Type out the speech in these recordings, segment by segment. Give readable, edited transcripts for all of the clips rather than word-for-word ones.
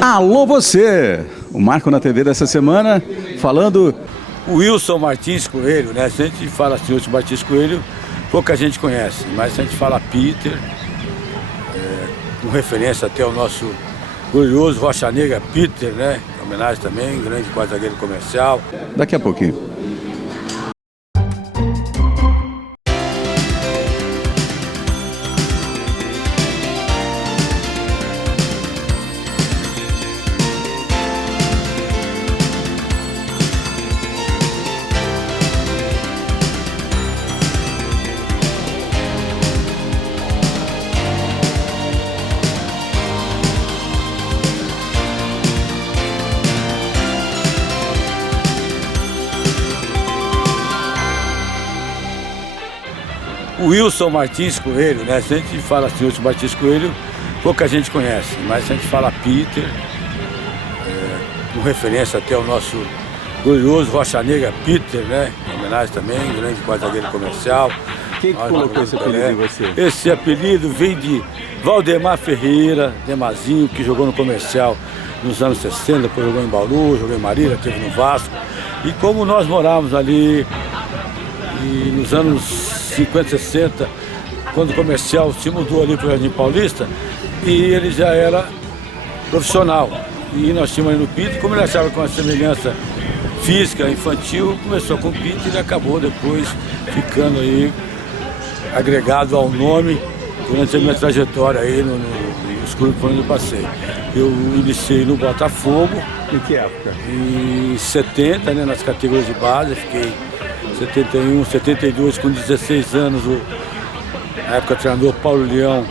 Alô você! O Marco na TV dessa semana falando... O Wilson Martins Coelho, né? Se a gente fala assim, Wilson Martins Coelho, pouca gente conhece, mas se a gente fala Peter, com referência até ao nosso glorioso Rocha Negra Peter, né? Em homenagem também, grande quadrilheiro comercial. Daqui a pouquinho. O Wilson Martins Coelho, né? Se a gente fala assim, Wilson Martins Coelho, pouca gente conhece, mas se a gente fala Peter, com referência até ao nosso glorioso Rocha Negra Peter, né? Em homenagem também, grande quadrilheiro comercial. Quem que colocou esse apelido em você? Esse apelido vem de Valdemar Ferreira, Demazinho, que jogou no comercial nos anos 60, depois jogou em Bauru, jogou em Marília, teve no Vasco. E como nós morávamos ali nos anos 50, 60, quando o comercial se mudou ali para o Jardim Paulista, e ele já era profissional. E nós tínhamos ali no Peter, como ele achava com uma semelhança física, infantil, começou com o Peter e acabou depois ficando aí agregado ao nome durante a minha trajetória aí nos clubes onde eu passei. Eu iniciei no Botafogo. Em que época? Em 70, né, nas categorias de base, eu fiquei 71, 72, com 16 anos, na época o treinador Paulo Leão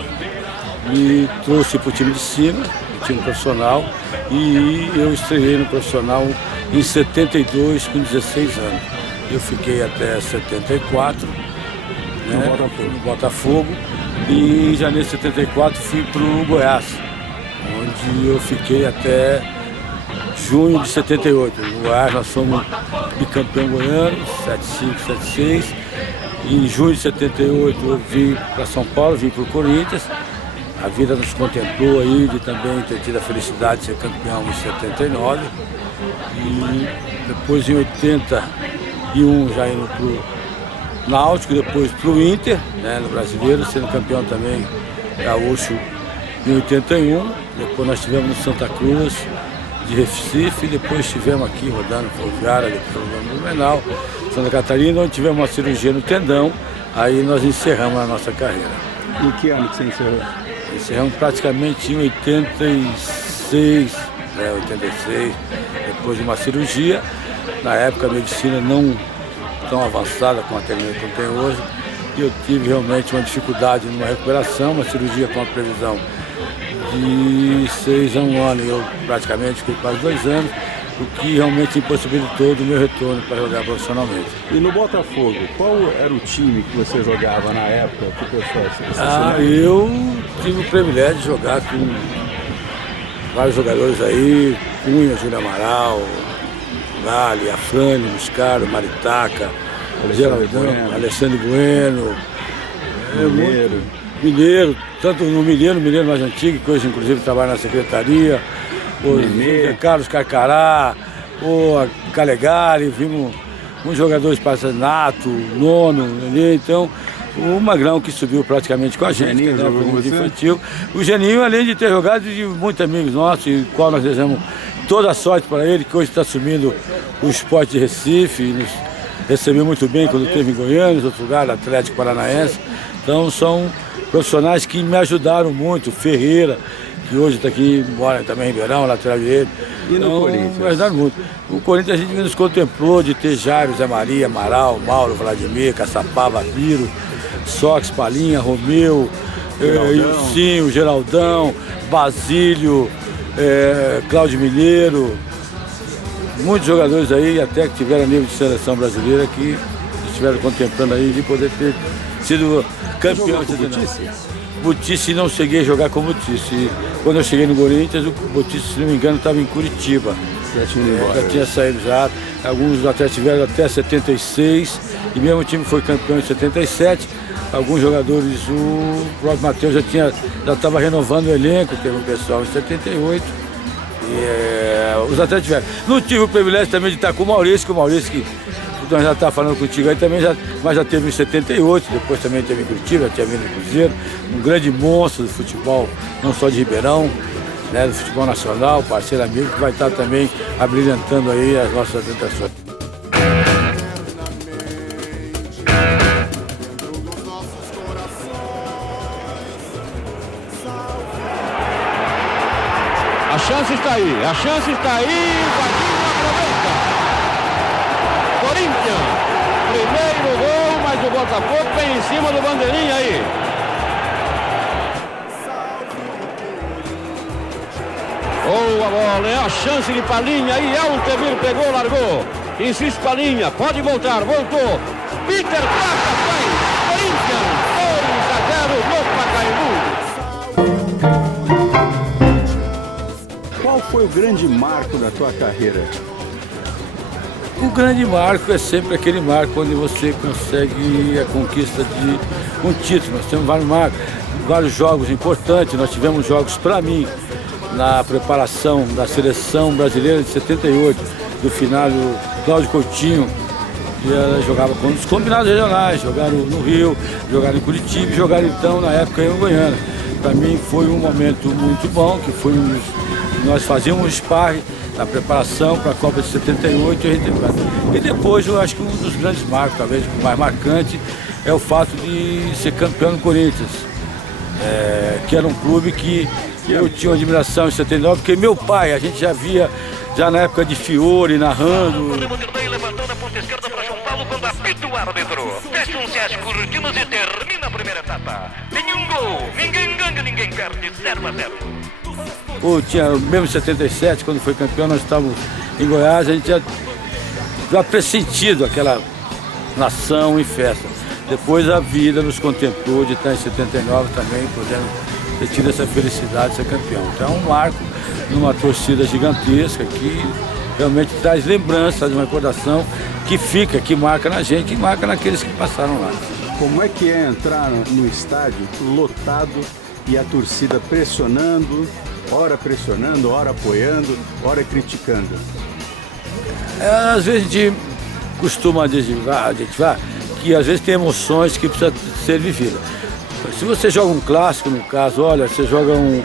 me trouxe para o time de cima, time profissional, e eu estreiei no profissional em 72, com 16 anos. Eu fiquei até 74, No Botafogo, e em janeiro de 74 fui para o Goiás, onde eu fiquei até junho de 78. No Goiás nós fomos bicampeão goiano, 75, 76. Em junho de 78 eu vim para São Paulo, vim para o Corinthians. A vida nos contemplou aí de também ter tido a felicidade de ser campeão em 79. E depois em 81 já indo para o Náutico, depois para o Inter, né, no Brasileiro, sendo campeão também gaúcho em 81. Depois nós tivemos no Santa Cruz de Recife, depois estivemos aqui rodando Ferroviária, depois no Blumenau, Santa Catarina, onde tivemos uma cirurgia no tendão, aí nós encerramos a nossa carreira. Em que ano que você encerrou? Encerramos praticamente em 86, 86, depois de uma cirurgia. Na época a medicina não tão avançada como aquela que eu tenho hoje, e eu tive realmente uma dificuldade numa recuperação, uma cirurgia com a previsão de 6 a 1 ano. Eu praticamente fiquei quase 2 anos, o que realmente impossibilitou do meu retorno para jogar profissionalmente. E no Botafogo, qual era o time que você jogava na época? Que o pessoal se lembra? Eu tive o privilégio de jogar com vários jogadores aí, Cunha, Júlio Amaral, Lali, Afrânio, Muscaro, Maritaca, Alexandre Bueno, Mineiro, tanto no Mineiro mais antigo, que hoje inclusive trabalha na secretaria, o Carlos Carcará, o Calegari, vimos uns jogadores Nato, Nono, Nenê, então o Magrão que subiu praticamente com a gente. O Geninho jogou com você? Infantil. O Geninho, além de ter jogado, de muitos amigos nossos, e qual nós desejamos toda a sorte para ele, que hoje está assumindo o Sport de Recife, nos recebeu muito bem quando esteve em Goiânia, em outros lugares, Atlético Paranaense. Então são profissionais que me ajudaram muito, Ferreira, que hoje está aqui, mora também em Ribeirão, lateral direito. E no então, Corinthians? Me ajudaram muito. O Corinthians a gente nos contemplou de ter Jairo, Zé Maria, Amaral, Mauro, Vladimir, Caçapava, Piro, Sox, Palinha, Romeu, Ilcinho, Geraldão, Basílio, Cláudio Mineiro, muitos jogadores aí, até que tiveram nível de seleção brasileira, que estiveram contemplando aí de poder ter sido campeão. Você jogou com o Butice? Butice não cheguei a jogar com o Butice. Quando eu cheguei no Corinthians, o Butice, se não me engano, estava em Curitiba. Já tinha ido embora. Já tinha saído já. Alguns até tiveram até 76, e mesmo o time foi campeão em 77. Alguns jogadores, o próprio Matheus já estava renovando o elenco, teve o pessoal em 78. Os atletas tiveram. Não tive o privilégio também de estar com o Maurício, que nós já está falando contigo aí também, mas já teve em 78, depois também teve em Curitiba, tinha vindo no Cruzeiro, um grande monstro do futebol, não só de Ribeirão, né, do futebol nacional, parceiro amigo, que vai estar também abrilhantando aí as nossas apresentações. A chance está aí, Vaguinho aproveita. Corinthians, primeiro gol, mas o Botafogo vem em cima do bandeirinha aí. Boa bola, é a chance de Palinha aí, Altevir pegou, largou. Insiste Palinha, pode voltar, voltou. Peter Prata faz, Corinthians, 2-0 no Pacaembu. Qual foi o grande marco da tua carreira? Um grande marco é sempre aquele marco onde você consegue a conquista de um título. Nós temos vários marcos, vários jogos importantes. Nós tivemos jogos, para mim, na preparação da seleção brasileira de 78, do final do Cláudio Coutinho, que jogava contra os combinados regionais, jogaram no Rio, jogaram em Curitiba, jogaram então na época em Goiânia. Para mim foi um momento muito bom, que foi nós fazíamos um sparring na preparação para a Copa de 78 e depois eu acho que um dos grandes marcos, talvez o mais marcante, é o fato de ser campeão do Corinthians, que era um clube que eu tinha uma admiração em 79, porque meu pai, a gente já via, já na época de Fiore, narrando. Correu Monterrey, levantou da ponta esquerda para João Paulo, quando apita o árbitro. Fecha as cortinas e termina a primeira etapa. Nenhum gol, ninguém ganha, ninguém perde, 0-0. Tinha, mesmo em 77, quando foi campeão, nós estávamos em Goiás, a gente já pressentido aquela nação e festa. Depois a vida nos contemplou de estar em 79 também, podendo ter tido essa felicidade de ser campeão. Então é um marco de uma torcida gigantesca que realmente traz lembrança de uma recordação que fica, que marca na gente, que marca naqueles que passaram lá. Como é que é entrar no estádio lotado e a torcida pressionando, ora apoiando, ora criticando? Às vezes a gente costuma adjetivar que às vezes tem emoções que precisam ser vividas. Se você joga um clássico, no caso, olha, você joga um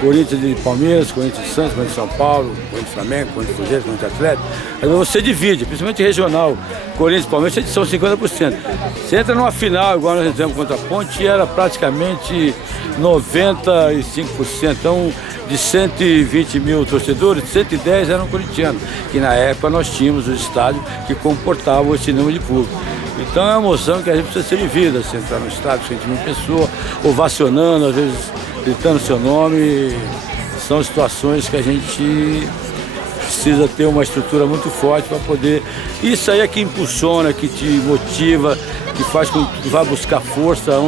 Corinthians e Palmeiras, Corinthians e Santos, Corinthians e São Paulo, Corinthians e Flamengo, Corinthians e Cruzeiro, Corinthians e Atlético, aí você divide, principalmente regional, Corinthians e Palmeiras, são 50%. Você entra numa final, igual nós fizemos contra a Ponte, era praticamente 95%. Então, de 120 mil torcedores, 110 eram corintianos, que na época nós tínhamos o estádio que comportava esse número de público. Então é uma emoção que a gente precisa ser vivida, você entrar no estádio, 120 pessoas, ovacionando, às vezes gritando seu nome. São situações que a gente precisa ter uma estrutura muito forte para poder... Isso aí é que impulsiona, que te motiva, que faz com que vá buscar força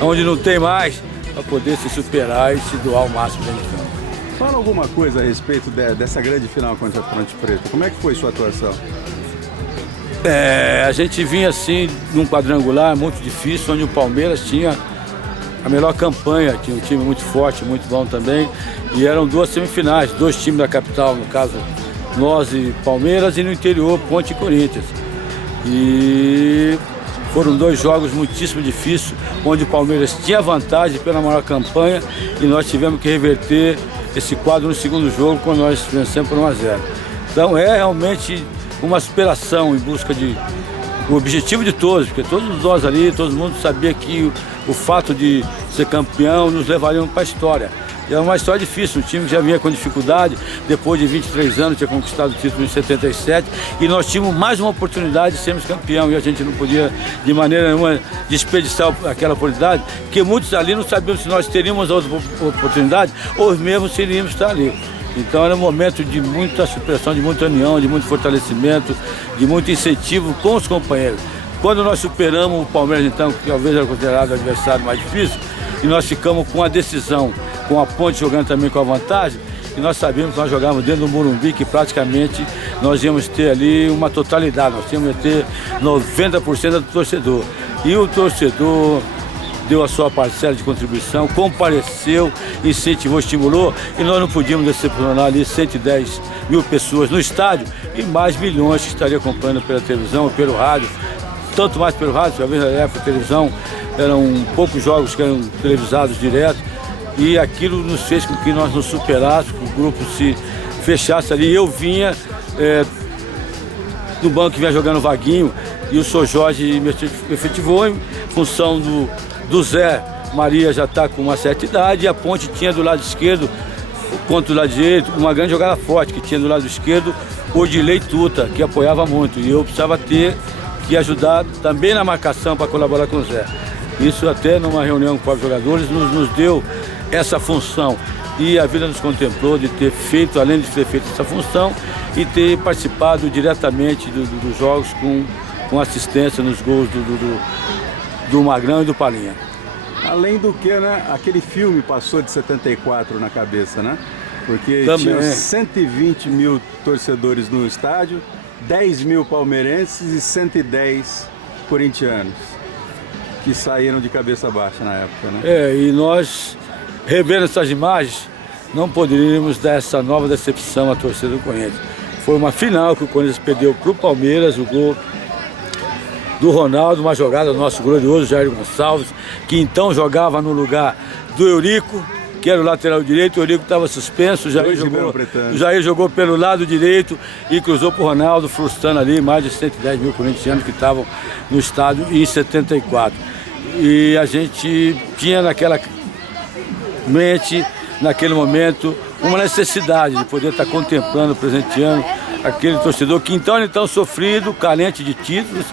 onde não tem mais, para poder se superar e se doar ao máximo. Fala alguma coisa a respeito dessa grande final contra a Ponte Preta. Como é que foi sua atuação? A gente vinha assim num quadrangular muito difícil, onde o Palmeiras tinha a melhor campanha, tinha um time muito forte, muito bom também, e eram duas semifinais, dois times da capital, no caso nós e Palmeiras, e no interior Ponte e Corinthians. E foram dois jogos muitíssimo difíceis, onde o Palmeiras tinha vantagem pela maior campanha e nós tivemos que reverter esse quadro no segundo jogo, quando nós vencemos por 1-0. Então é realmente uma superação em busca o objetivo de todos, porque todos nós ali, todo mundo sabia que o fato de ser campeão nos levaria para a história. É uma história difícil, um time que já vinha com dificuldade, depois de 23 anos tinha conquistado o título em 77, e nós tínhamos mais uma oportunidade de sermos campeão, e a gente não podia de maneira nenhuma desperdiçar aquela oportunidade, porque muitos ali não sabiam se nós teríamos outra oportunidade, ou mesmo se iríamos estar ali. Então era um momento de muita superação, de muita união, de muito fortalecimento, de muito incentivo com os companheiros. Quando nós superamos o Palmeiras, então, que talvez era considerado o adversário mais difícil, e nós ficamos com a decisão, com a Ponte jogando também com a vantagem, e nós sabíamos que nós jogávamos dentro do Morumbi, que praticamente nós íamos ter ali uma totalidade, nós íamos ter 90% do torcedor. E o torcedor deu a sua parcela de contribuição, compareceu, incentivou, estimulou, e nós não podíamos decepcionar ali 110 mil pessoas no estádio e mais milhões que estariam acompanhando pela televisão ou pelo rádio, tanto mais pelo rádio, talvez na época a televisão eram poucos jogos que eram televisados direto, e aquilo nos fez com que nós nos superássemos, o grupo se fechasse ali. Eu vinha do banco que vinha jogando vaguinho, e o Sr. Jorge me efetivou em função do Zé Maria já está com uma certa idade, e a Ponte tinha do lado esquerdo, contra o lado direito, uma grande jogada forte, que tinha do lado esquerdo o Odilei Tuta, que apoiava muito, e eu precisava ter que ajudar também na marcação para colaborar com o Zé. Isso até numa reunião com os jogadores nos deu essa função, e a vida nos contemplou de ter feito, além de ter feito essa função, e ter participado diretamente dos jogos com assistência nos gols do Magrão e do Palinha. Além do que, né, aquele filme passou de 74 na cabeça, né? Porque Também. tinham 120 mil torcedores no estádio, 10 mil palmeirenses e 110 corintianos, que saíram de cabeça baixa na época, né? E nós, revendo essas imagens, não poderíamos dar essa nova decepção à torcida do Corinthians. Foi uma final que o Corinthians perdeu para o Palmeiras, o gol do Ronaldo, uma jogada do nosso glorioso Jair Gonçalves, que então jogava no lugar do Eurico, que era o lateral direito. O Eurico estava suspenso, o Jair jogou pelo lado direito e cruzou para o Ronaldo, frustrando ali mais de 110 mil corintianos que estavam no estádio em 74. E a gente tinha naquela mente, naquele momento, uma necessidade de poder estar contemplando, presenteando aquele torcedor que então sofrido, carente de títulos,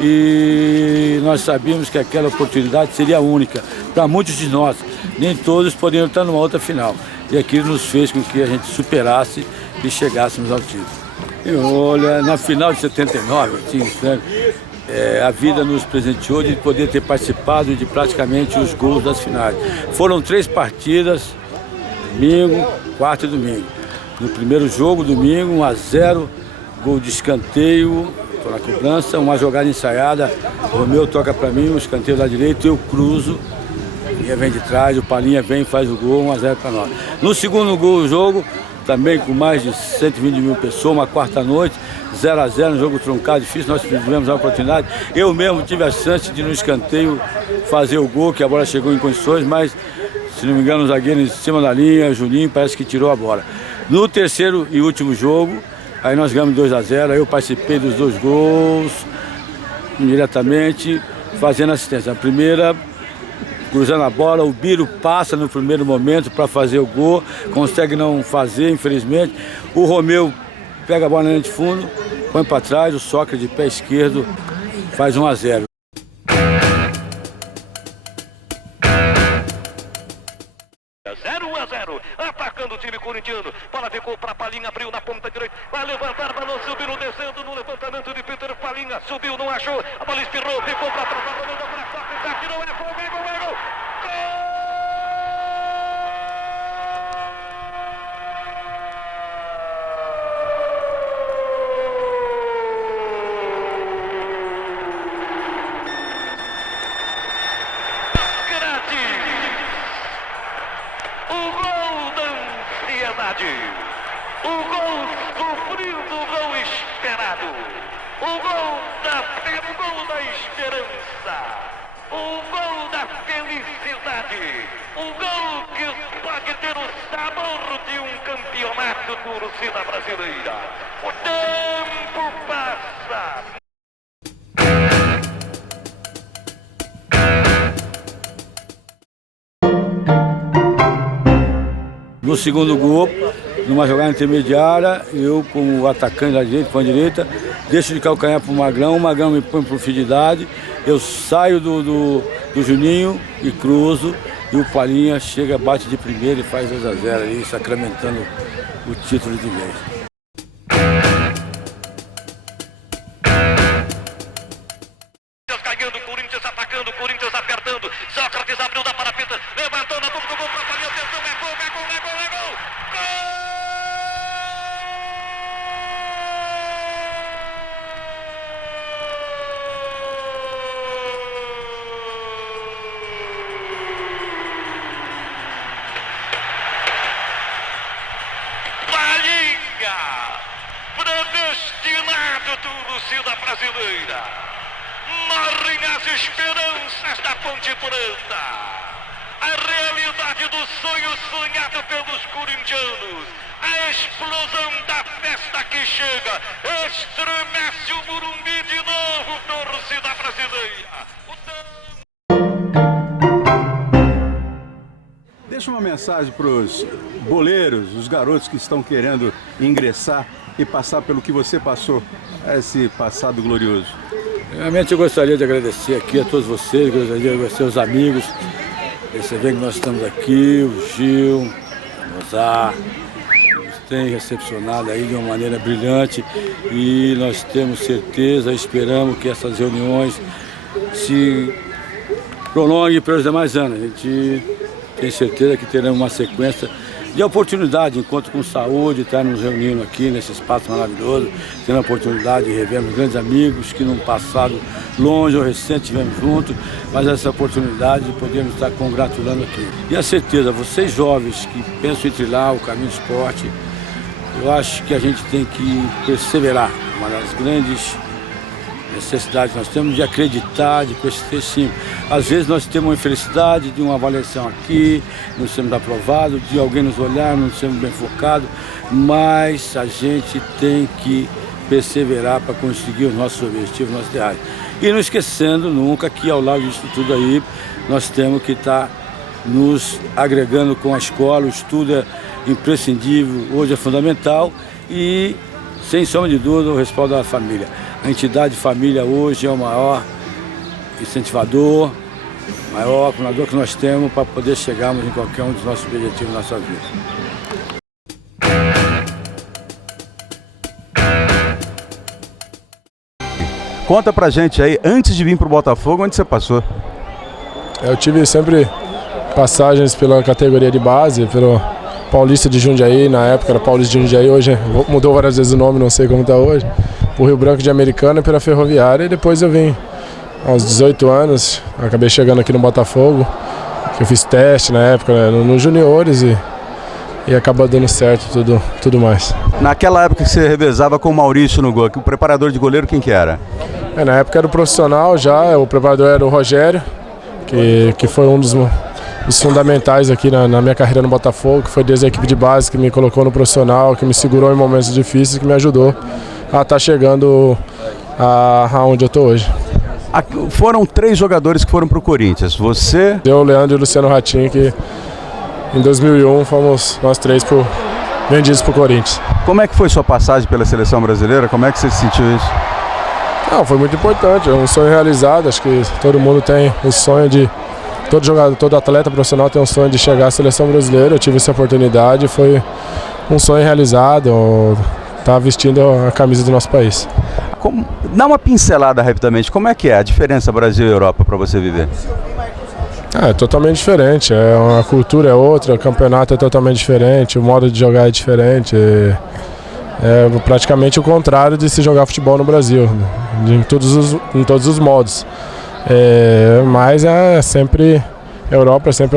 e nós sabíamos que aquela oportunidade seria única para muitos de nós. Nem todos poderiam estar numa outra final. E aquilo nos fez com que a gente superasse e chegássemos ao título. E olha, na final de 79, assim, a vida nos presenteou de poder ter participado de praticamente os gols das finais. Foram 3 partidas, domingo, quarta e domingo. No primeiro jogo, domingo, 1-0, gol de escanteio, na cobrança, uma jogada ensaiada, o Romeu toca para mim, o escanteio da direita, eu cruzo, e vem de trás, o Palinha vem e faz o gol, 1-0 para nós. No segundo jogo, também com mais de 120 mil pessoas, uma quarta noite, 0-0, um jogo truncado, difícil, nós tivemos a oportunidade. Eu mesmo tive a chance de no escanteio fazer o gol, que a bola chegou em condições, mas, se não me engano, o zagueiro em cima da linha, Juninho, parece que tirou a bola. No terceiro e último jogo, aí nós ganhamos 2-0, aí eu participei dos 2 gols, indiretamente, fazendo assistência. A primeira, cruzando a bola, o Biro passa no primeiro momento para fazer o gol, consegue não fazer, infelizmente. O Romeu pega a bola na linha de fundo, põe para trás, o Sócrates de pé esquerdo faz 1-0. Atacando o time corintiano, bola ficou para Palinha, abriu na ponta direita, vai levantar, balão subindo, descendo no levantamento de Peter, Palinha subiu, não achou, a bola espirrou, ficou para trás, mandou para fora, aqui não é gol, é gol, é gol! O gol sofrido, o gol esperado, o gol da esperança, o gol da felicidade, o gol que pode ter o sabor de um campeonato de torcida brasileira. O tempo passa. No segundo gol, numa jogada intermediária, eu como atacante da direita, com a direita, deixo de calcanhar para o Magrão me põe em profundidade, eu saio do Juninho e cruzo, e o Palinha chega, bate de primeira e faz 2-0 ali, sacramentando o título de vez. Caindo, Corinthians atacando, Corinthians apertando, Sócrates abriu da parapeta, levantou na boca do gol para Palinha, atenção, é gol, é gol, é gol, é gol! da Ponte Preta. A realidade do sonho sonhado pelos corintianos. A explosão da festa que chega. Estremece o Morumbi de novo, torcida brasileira. Deixa uma mensagem para os boleiros, os garotos que estão querendo ingressar e passar pelo que você passou, esse passado glorioso. Realmente eu gostaria de agradecer aqui a todos vocês, gostaria de agradecer aos amigos. Você vê que nós estamos aqui, o Gil, o Mozart, nos tem recepcionado aí de uma maneira brilhante e nós temos certeza, esperamos que essas reuniões se prolonguem para os demais anos. A gente tem certeza que teremos uma sequência de oportunidade, enquanto com saúde, estar nos reunindo aqui nesse espaço maravilhoso, tendo a oportunidade de revermos grandes amigos que no passado longe ou recente estivemos juntos, mas essa oportunidade podemos estar congratulando aqui. E a certeza, vocês jovens que pensam em trilhar o caminho do esporte, eu acho que a gente tem que perseverar. Uma das grandes necessidades nós temos de acreditar, de persistir sim. Às vezes nós temos uma infelicidade de uma avaliação aqui, não sermos aprovados, de alguém nos olhar, não sermos bem focados, mas a gente tem que perseverar para conseguir os nossos objetivos, nossos ideais. E não esquecendo nunca que ao lado disso tudo aí, nós temos que estar nos agregando com a escola, o estudo é imprescindível, hoje é fundamental e, sem sombra de dúvida, o respaldo da família. A entidade família hoje é o maior incentivador, maior apoiador que nós temos para poder chegarmos em qualquer um dos nossos objetivos na nossa vida. Conta pra gente aí, antes de vir pro Botafogo, onde você passou? Eu tive sempre passagens pela categoria de base, pelo Paulista de Jundiaí, na época era Paulista de Jundiaí, hoje mudou várias vezes o nome, não sei como está hoje, por Rio Branco de Americana e pela Ferroviária, e depois eu vim aos 18 anos, acabei chegando aqui no Botafogo, que eu fiz teste na época, né, nos juniores e acabou dando certo tudo mais. Naquela época que você revezava com o Maurício no gol, o preparador de goleiro quem que era? Na época era o profissional já, o preparador era o Rogério, que foi um dos fundamentais aqui na minha carreira no Botafogo, que foi desde a equipe de base que me colocou no profissional, que me segurou em momentos difíceis, que me ajudou a estar chegando aonde eu estou hoje. Foram 3 jogadores que foram para o Corinthians, você... Eu, o Leandro e o Luciano Ratinho, que em 2001 fomos nós 3 vendidos para o Corinthians. Como é que foi sua passagem pela seleção brasileira? Como é que você sentiu isso? Não, foi muito importante, é um sonho realizado, acho que todo mundo tem o sonho de... Todo jogador, todo atleta profissional tem um sonho de chegar à seleção brasileira, eu tive essa oportunidade, foi um sonho realizado, estar vestindo a camisa do nosso país. Dá uma pincelada rapidamente, como é que é a diferença Brasil e Europa para você viver? É totalmente diferente, a cultura é outra, o campeonato é totalmente diferente, o modo de jogar é diferente, é praticamente o contrário de se jogar futebol no Brasil, em todos os modos. Mas sempre a Europa sempre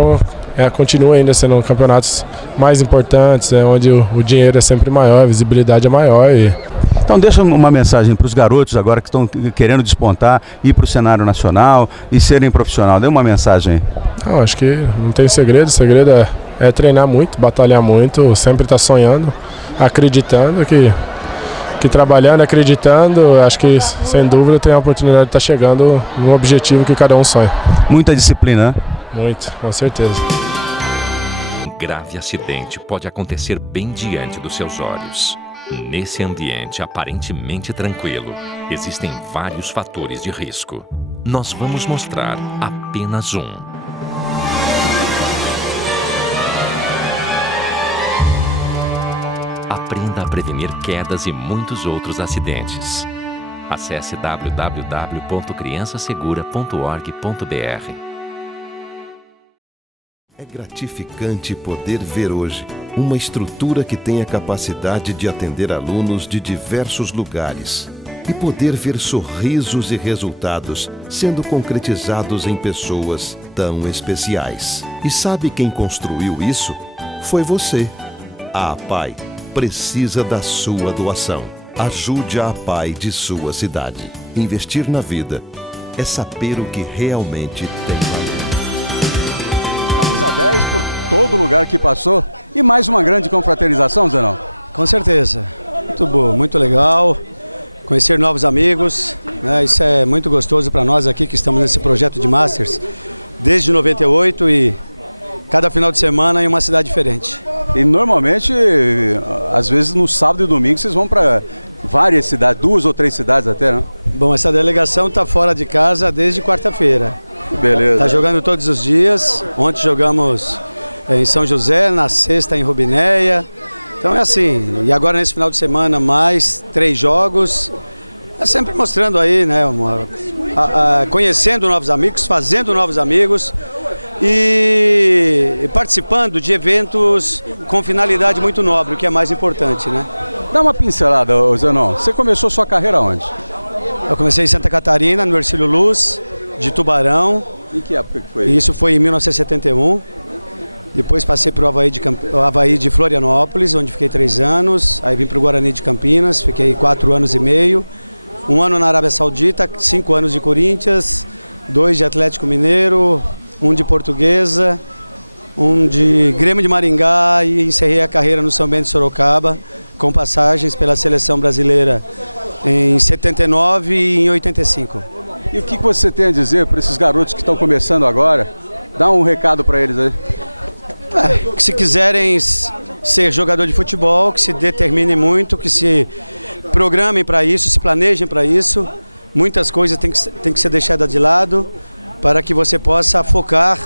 continua ainda sendo campeonatos mais importantes, onde o dinheiro é sempre maior, a visibilidade é maior. Então deixa uma mensagem para os garotos agora que estão querendo despontar, ir para o cenário nacional e serem profissional. Dê uma mensagem. Não, acho que não tem segredo, o segredo é treinar muito, batalhar muito, sempre estar sonhando, acreditando que trabalhando, acreditando, acho que sem dúvida tem a oportunidade de estar chegando no objetivo que cada um sonha. Muita disciplina, né? Muito, com certeza. Um grave acidente pode acontecer bem diante dos seus olhos. Nesse ambiente aparentemente tranquilo, existem vários fatores de risco. Nós vamos mostrar apenas um. Aprenda a prevenir quedas e muitos outros acidentes. Acesse www.criançasegura.org.br. É gratificante poder ver hoje uma estrutura que tem a capacidade de atender alunos de diversos lugares e poder ver sorrisos e resultados sendo concretizados em pessoas tão especiais. E sabe quem construiu isso? Foi você. A APAI precisa da sua doação. Ajude a APAI de sua cidade. Investir na vida é saber o que realmente tem valor. Camisa 10 por todo lugar que passou e mais uma grande confraternização, Zenão? Com certeza, muito bom, muito legal, conhecer novos amigos, né? Isso é muito gostoso para nós aqui que estamos nesse projeto de Masters desde 98 e cada final de semana em uma cidade diferente. E normalmente, às vezes no sábado e domingo vocês vão para várias cidades, 2 ou 3 cidades até, né? Bom, essa delegação está fora de casa desde quarta-feira. Beleza. Está jogando todos os dias. Ontem jogamos em São José, na sexta em Rubinéia. Então é assim. E agora nesse final de semana mais 3 jogos. É sempre mostrando aí, né? Conhecendo novos amigos, fazendo novos amigos e participando de eventos com finalidade muito nobre, o que é mais importante, né? Dá uma pincelada, Zenon. Você começou sua carreira onde? Eu comecei em Santa Catarina, no Ercílio Luz, de Tubarão. Em que época que foi? Isso foi em 1971. Depois passei para o Avaí de Florianópolis, onde fiquei 3 anos. Aí vim para o Guarani de Campinas, fiquei 4 anos e meio. 1 ano na Arábia Saudita, 5 anos de Corinthians, 2 de Atlético Mineiro, 1 de Portuguesa, 1 de Grêmio de Maringá e encerrei a carreira no São Bento de Sorocaba, com passagens pela seleção brasileira em 79 e em 85. E o que você tem a dizer para esses garotos que estão começando agora? Dá um recado para eles aí. Que se quiserem ser jogador de futebol, que se determinem muito, que se programem para isso, se planejem para isso. Muitas coisas têm que ser deixadas de lado para que você possa focar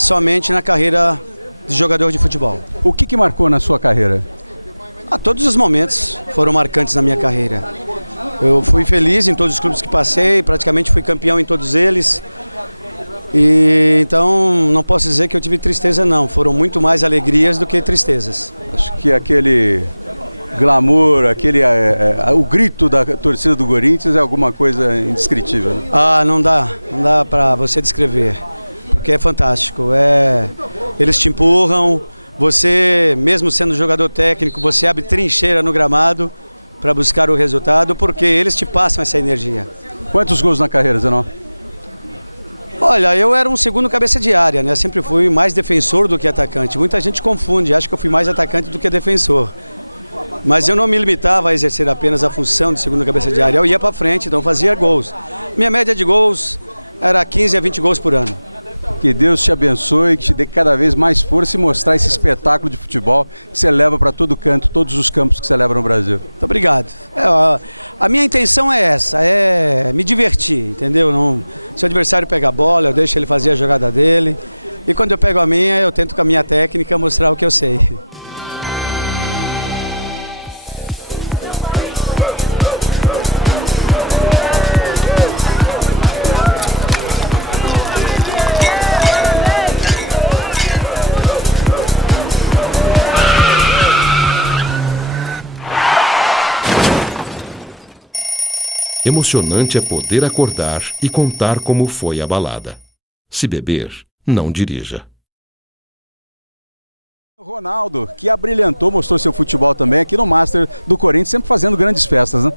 somente na carreira de jogador de futebol. O que marcou na sua carreira? Todos os momentos foram marcantes na minha carreira. Eu fui feliz em todos os clubes que passei, praticamente fui campeão em todos eles. E então não posso dizer que eu tive tristeza não, foram muito mais alegrias do que tristezas. Acho que aquele glamour, o grito da torcida do Corinthians é alguma coisa indescritível, né? Não dá para você descrever, porque é fantástico. Eles te empurram, você, mesmo sendo jogador técnico, você abre trincheira no gramado para buscar o resultado, porque eles te passam essa energia. Quantos gols na carreira, Zenon? Olha, eu era um segundo cabeça de área, né? Sempre fui mais defensor do que atacante. Muita gente confunde, acha que eu fui mais atacante do que defensor. Mas eu não me limitava a exercer apenas a função de segundo cabeça de área. Eu ia para frente, então fazia gols. Minha média de gols era 15 a 20 gols por ano. Que Deus te abençoe, que te dê cada vez mais força e mostrar esse espetáculo de futebol que você leva para todo canto, todos os campos que você leva no Brasil. Muito obrigado. A minha intenção é essa, me divertir, entendeu? Se o adversário pega a bola, eu deixo ele fazer a jogada dele. E quando eu pego a minha, eu tento com a minha técnica mostrar o que eu sei. Emocionante é poder acordar e contar como foi a balada. Se beber, não dirija. Ronaldo, que abrilhantou, mostrou seu futebol também aqui no Master do Corinthians, sempre fazendo grandes festas, né?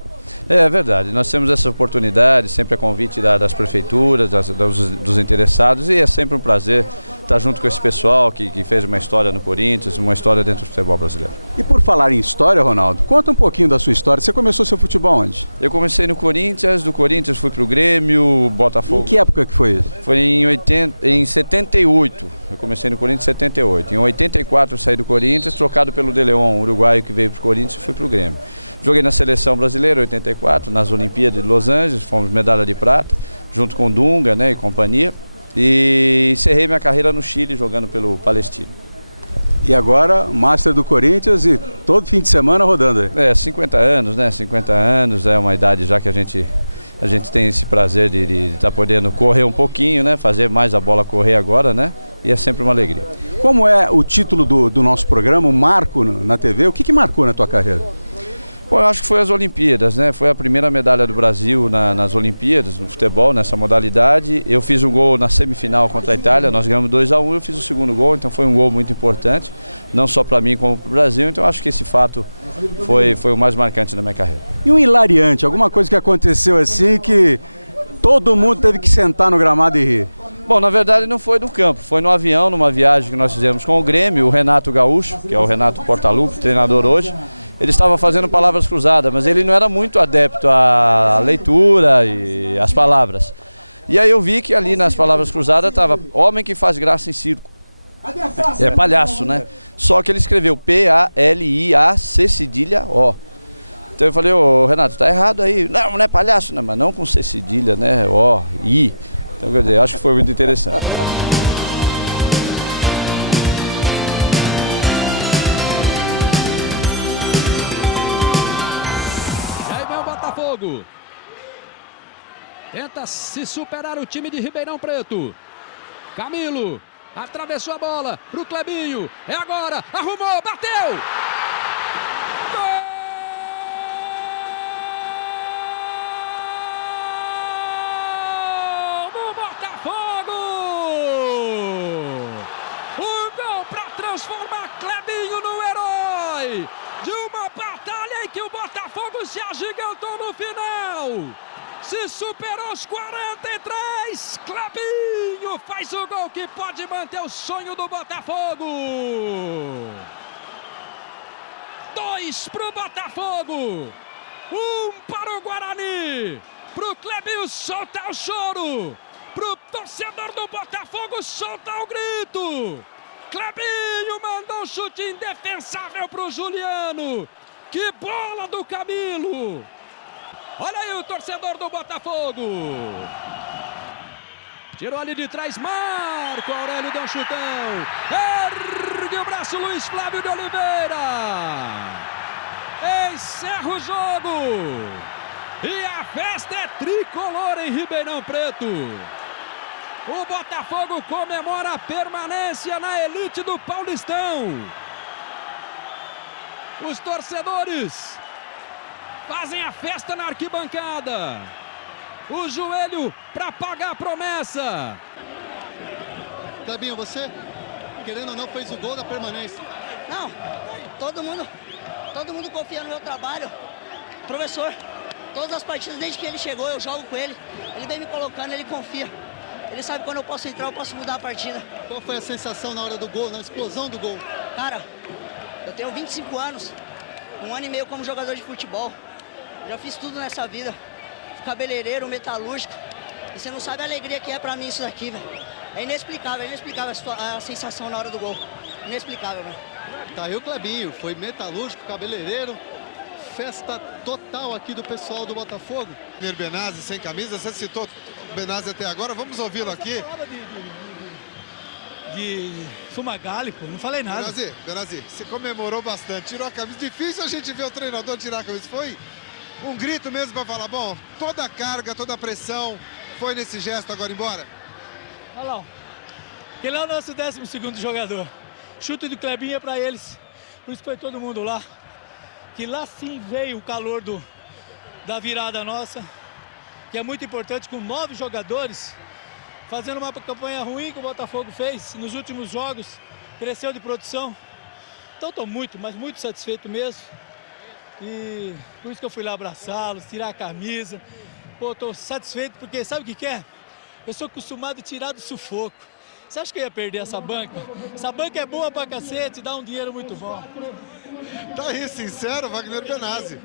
É verdade, nós temos essa oportunidade, sempre a convite das prefeituras, dos interessados, e é sempre um prazer estar junto com esse pessoal que fez uma história no Corinthians, uma história dentro do futebol brasileiro. E por falar em história, Ronaldo, conta um pouquinho da sua história. Você começou seu futebol onde? Eu comecei no Corinthians, do Corinthians fui para o Grêmio, Botafogo. Em que época que foi isso? Foi em 78, eu comecei no Corinthians em 78. Em 84 eu saí do Corinthians, trocado pelo De Leon, uruguaio que veio para o Corinthians e fui para o Grêmio. Joguei na seleção brasileira em 84, nas Olimpíadas de Los Angeles, fomos medalha de prata, junto com Dunga, né, e companhia. E encerrei minha carreira no Chile, jogando pelo Palestino. E agora, Master do Corinthians e todo fim de semana rodando aí. 50 anos, né? 50 anos é uma idade já que a gente tem esse prazer de estar podendo correr um pouquinho, né? Fazer mais a bola correr agora, né? E é sempre uma alegria. Como é o título do nosso programa, o Marco na TV? O que marcou na tua carreira? Bom, eu acho que foi as Olimpíadas, né? Foi a primeira medalha do Brasil nas Olimpíadas, no futebol, nessa modalidade. Eu fiz um gol na semifinal contra a Itália, nós ganhamos 2-1, eu fiz o segundo gol, então foi um gol muito importante, não só para mim como para o Brasil, então eu acho que esse fato foi o mais marcante da minha carreira. E um hilariante, alguma coisa que aconteceu assim que Todo mundo teve que sentar no gramado e rir. Bom, na verdade não foi no campo, foi no avião, numa viagem que nós fizemos com o Grêmio, o Renato Gaúcho, que é o Renato Portaluppi, treinador hoje. Ele estava fazendo palavras cruzadas, mas ele não era muito adepto à leitura e às palavras. E aí eu vi que ali nas palavras cruzadas estava homem que faz graça em circo. É palhaço, né? Só que ele escreveu P-A-L-I-A-C cedilha O. Então eu falei, ô Renato, tá errado aí. Não, não é palhaço, né? Mas não com C cedilha, né? O, I. Então quer dizer, acho que foi muito interessante. E aí vem o Botafogo. Tenta se superar o time de Ribeirão Preto. Camilo atravessou a bola pro Clebinho. É agora, arrumou, bateu! Gol do Botafogo! Um gol para transformar Clebinho no herói de uma batalha em que o Botafogo se agigantou no final. Se superou os 43, Clebinho faz o gol que pode manter o sonho do Botafogo. 2 para o Botafogo, 1 para o Guarani. Para o Clebinho soltar o choro, para o torcedor do Botafogo soltar o grito. Clebinho mandou um chute indefensável para o Juliano. Que bola do Camilo! Olha aí o torcedor do Botafogo. Tirou ali de trás, Marco Aurélio deu um chutão. Ergue o braço Luiz Flávio de Oliveira. Encerra o jogo. E a festa é tricolor em Ribeirão Preto. O Botafogo comemora a permanência na elite do Paulistão. Os torcedores fazem a festa na arquibancada. O joelho para pagar a promessa. Clebinho, você, querendo ou não, fez o gol da permanência. Não, todo mundo confia no meu trabalho. Professor, todas as partidas, desde que ele chegou, eu jogo com ele. Ele vem me colocando, ele confia. Ele sabe quando eu posso entrar, eu posso mudar a partida. Qual foi a sensação na hora do gol, na explosão do gol? Cara, eu tenho 25 anos, 1 ano e meio como jogador de futebol. Já fiz tudo nessa vida, cabeleireiro, metalúrgico, e você não sabe a alegria que é pra mim isso daqui, velho. É inexplicável a sensação na hora do gol, inexplicável, velho. Tá aí o Clebinho, foi metalúrgico, cabeleireiro, festa total aqui do pessoal do Botafogo. Benazzi sem camisa, você citou o Benazzi até agora, vamos ouvi-lo aqui. De Fumagalli, pô, não falei nada. Benazzi, você comemorou bastante, tirou a camisa, difícil a gente ver o treinador tirar a camisa, foi um grito mesmo para falar, bom, toda a carga, toda a pressão foi nesse gesto agora embora? Olha lá, aquele é o nosso 12º jogador. Chute do Clebinho é para eles, por isso foi todo mundo lá. Que lá sim veio o calor da virada nossa, que é muito importante, com 9 jogadores, fazendo uma campanha ruim que o Botafogo fez nos últimos jogos, cresceu de produção. Então estou muito, mas muito satisfeito mesmo. E por isso que eu fui lá abraçá-los, tirar a camisa. Pô, tô satisfeito porque sabe o que é? Eu sou acostumado a tirar do sufoco. Você acha que eu ia perder essa banca? Essa banca é boa pra cacete, dá um dinheiro muito bom. Tá aí, sincero, Wagner Benazzi.